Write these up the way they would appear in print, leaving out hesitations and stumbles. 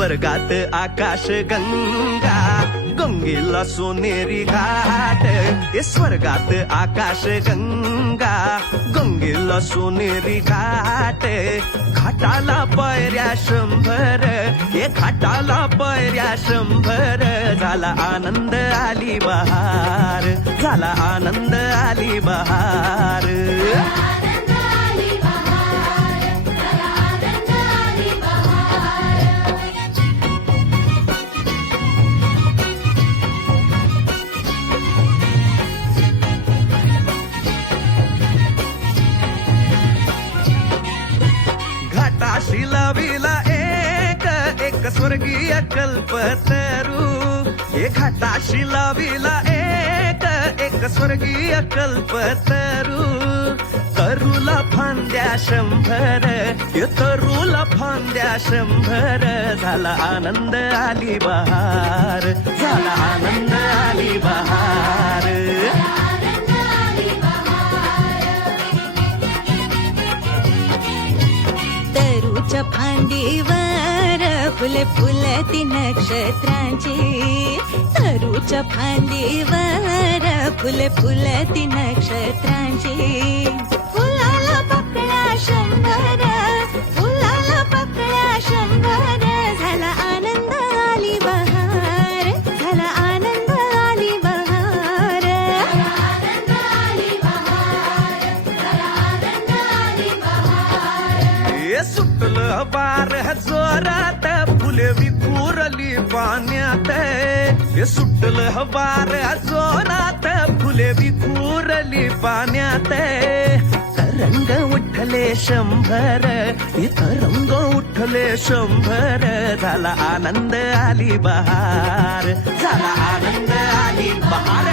स्वर्गात आकाश गंगा गंगेला सोनेरी घाट स्वर्गात आकाश गंगा गंगेला सोनेरी घाट घाटाला पायऱ्या 100 घाटाला पायऱ्या 100 झाला आनंद आली बहार झाला आनंद आली बहार घाटाशी लाविला एक स्वर्गीय कल्पतरू घाटाशी लाविला एक स्वर्गीय कल्पतरू तरुला फांद्या 100 तरुला फांद्या 100 झाला आनंद आली बहार झाला आनंद आली बहार तरूच्या फांदीवर फुले फुलती नक्षत्रांची तरूच्या फांदीवर फुले फुलती नक्षत्रांची फुलाला पकड्या 100 फुलाला पकड्या 100 झाला आनंद आली बहार झाला आनंद आली बहार आनंद आली बहार झाला आनंद आली बहार सुटलं बार जोरात फुले विखुरली पाण्यात सुटलं बार जोरात फुले विखुरली पाण्यात तरंग उठले 100 तरंग उठले 100 झाला आनंद आली बहार झाला आनंद आली बहार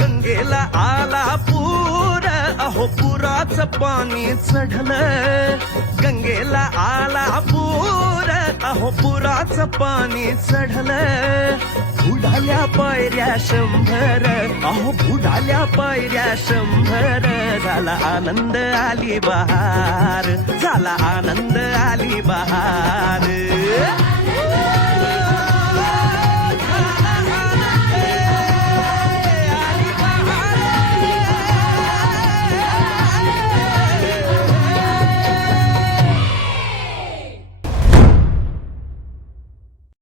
गंगेला आला पूर अहो पुराचं पाणी चढलं गंगेला आला पूर अहो पुराचं पाणी चढलं बुडाल्या पायऱ्या 100 अहो बुडाल्या पायऱ्या 100 झाला आनंद आली बहार झाला आनंद आली बहार